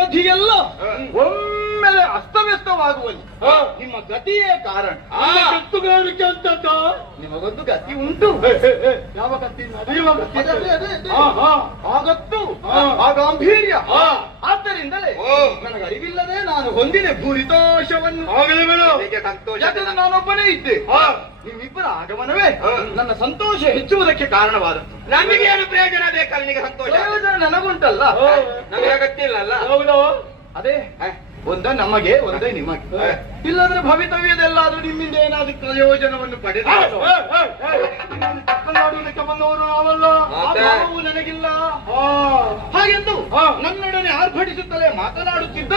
ಅವಧಿಯೆಲ್ಲ ಒಮ್ಮೆಲೆ ಅಸ್ತವ್ಯಸ್ತವಾಗುವಲ್ಲಿ ನಿಮ್ಮ ಗತಿಯೇ ಕಾರಣ. ಗತ್ತುಗಾರಿಕೆ ಅಂತದ್ದ ನಿಮಗೊಂದು ಗತಿ ಉಂಟು. ಯಾವ ಗತಿ? ನಡೆಯುವ ಗತಿ. ಆಗತ್ತು ಆ ಗಾಂಭೀರ್ಯ. ಆದ್ದರಿಂದಲೇ ನನಗೆ ಅರಿವಿಲ್ಲದೆ ನಾನು ಹೊಂದಿದೆ ಭೂರಿತೋಷವನ್ನು. ಯಾಕಂದ್ರೆ ನಾನೊಬ್ಬನೇ ಇದ್ದೆ. ನಿಮ್ಮಿಬ್ಬರ ಆಗಮನವೇ ನನ್ನ ಸಂತೋಷ ಹೆಚ್ಚುವುದಕ್ಕೆ ಕಾರಣವಾದದ್ದು. ನಮಗೆ ಏನು ಪ್ರಯೋಜನ ಬೇಕಲ್ಲ? ನಿಮಗೆ ಸಂತೋಷ ಪ್ರಯೋಜನ ನನಗುಂಟಲ್ಲ, ನಮಗೆ ಅಗತ್ಯ ಇಲ್ಲಲ್ಲ. ಅದೇ ಒಂದ ನಮಗೆ ಒಂದೇ ನಿಮಗೆ. ಇಲ್ಲಾಂದ್ರೆ ಭವಿತವ್ಯದೆಲ್ಲಾದ್ರೂ ನಿಮ್ಮಿಂದ ಏನಾದ್ರೂ ಪ್ರಯೋಜನವನ್ನು ಪಡೆದ ಮಾಡುವುದಕ್ಕೆ ಬಂದವರು ನಾವಲ್ಲ, ಆ ಭಾವವು ನನಗಿಲ್ಲ. ಹಾಗೆಂದು ನನ್ನೊಡನೆ ಆರ್ಭಟಿಸುತ್ತಲೇ ಮಾತನಾಡುತ್ತಿದ್ದ